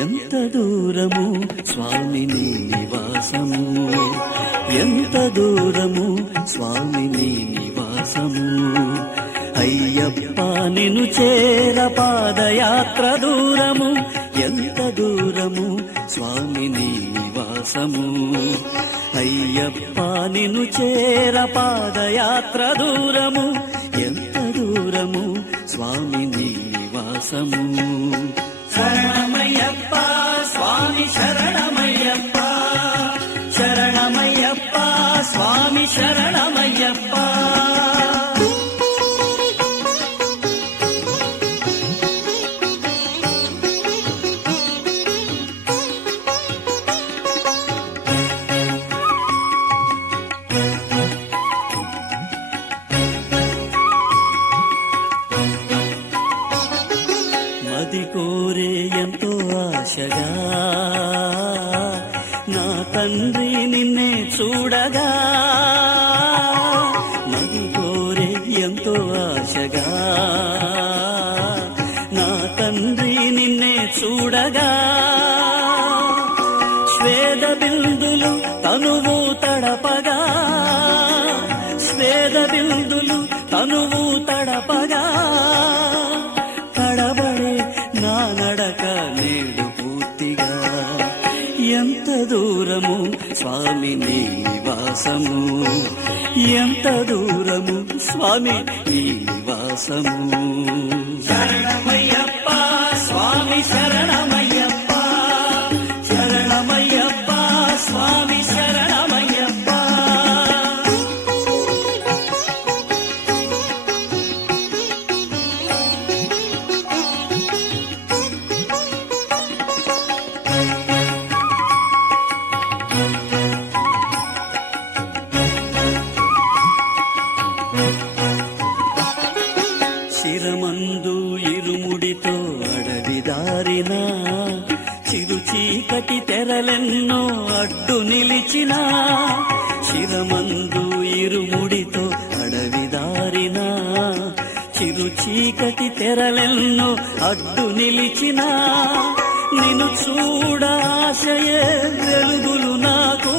ఎంత దూరము స్వామి నీ నివాసము, ఎంత దూరము స్వామి నీ నివాసము. అయ్యప్ప నిన్ను చేర పాదయాత్ర దూరము, ఎంత దూరము స్వామి నీ నివాసము. అయ్యప్ప నిన్ను చేర పాదయాత్ర దూరము, ఎంత దూరము స్వామి నీ నివాసము. శరణమయ్యప్ప స్వామి శరణమయ్యప్ప, శరణమయ్యప్ప స్వామి శరణమయ్యప్ప. మది కోరే ఎంతో ఆశగా నా తండ్రి నిన్నే చూడగా, మది కోరే ఎంతో ఆశగా నా తండ్రి నిన్నే చూడగా. స్వేద బిందులు తనువు తడపగా, స్వేద బిందులు తనువు తడపగా, తడబడే నా నడక నేడు పూర్తిగా. ఎంత దూరము స్వామి నీ నివాసము, ఎంత దూరము స్వామి నీ నివాసము. శరణమయ్యప్ప స్వామి శరణమయ్యప్ప, శరణమయ్యప్ప స్వామి శరణమయ్యప్ప. శిరమందు ఇరుముడితో అడవి దారిన, చిరు చీకటి తెరలెన్నో అడ్డు నిలిచిన. శిరమందు ఇరుముడితో అడవి దారిన, చిరు చీకటి తెరలెన్నో అడ్డు నిలిచిన. నిన్ను చూడాశయే వెలుగులు నాకు,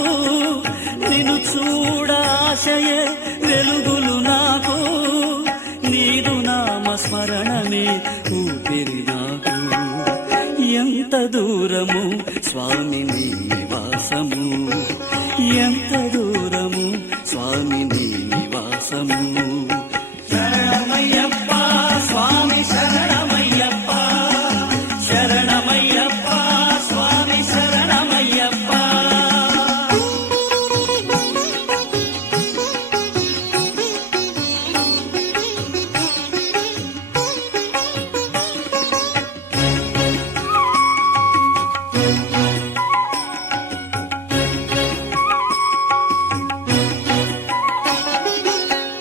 నిన్ను చూడాశయే వెలుగులు నాకు. నీదు నామ స్మరణమే ఊపిరి నాకు. ఎంత దూరము స్వామి నీ నివాసము, ఎంత దూరము స్వామి నీ నివాసము. శరణమయ్యప్ప స్వామి శరణమయ్యప్ప, శరణమయ్యప్ప స్వామి శరణమయ్యప్ప.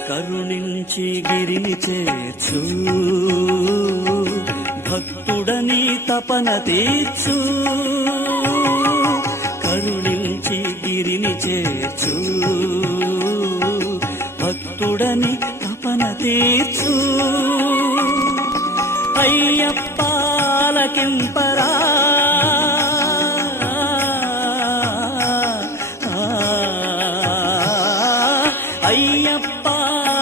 కరుణించి గిరిని చేర్చు, భక్తుడని తపన తీర్చు. కరుణించి గిరిని చేర్చు, భక్తుడని తపన తీర్చు. అయ్యప్ప ఆలకింపరా, అయ్యప్ప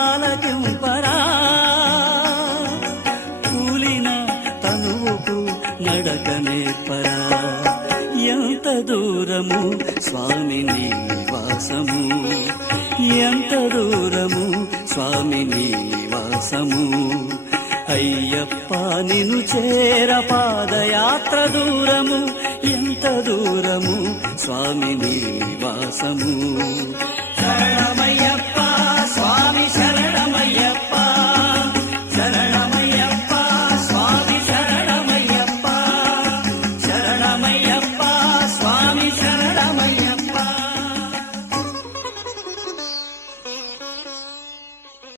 ఆలకింపరా. కూలిన తనువుకు నడక నేర్పరా. ఎంత దూరము స్వామి నీ నివాసము, ఎంత దూరము స్వామి నీ నివాసము. అయ్యప్ప నిన్ను చేర పాదయాత్ర దూరము, ఎంత దూరము స్వామి నీ నివాసము.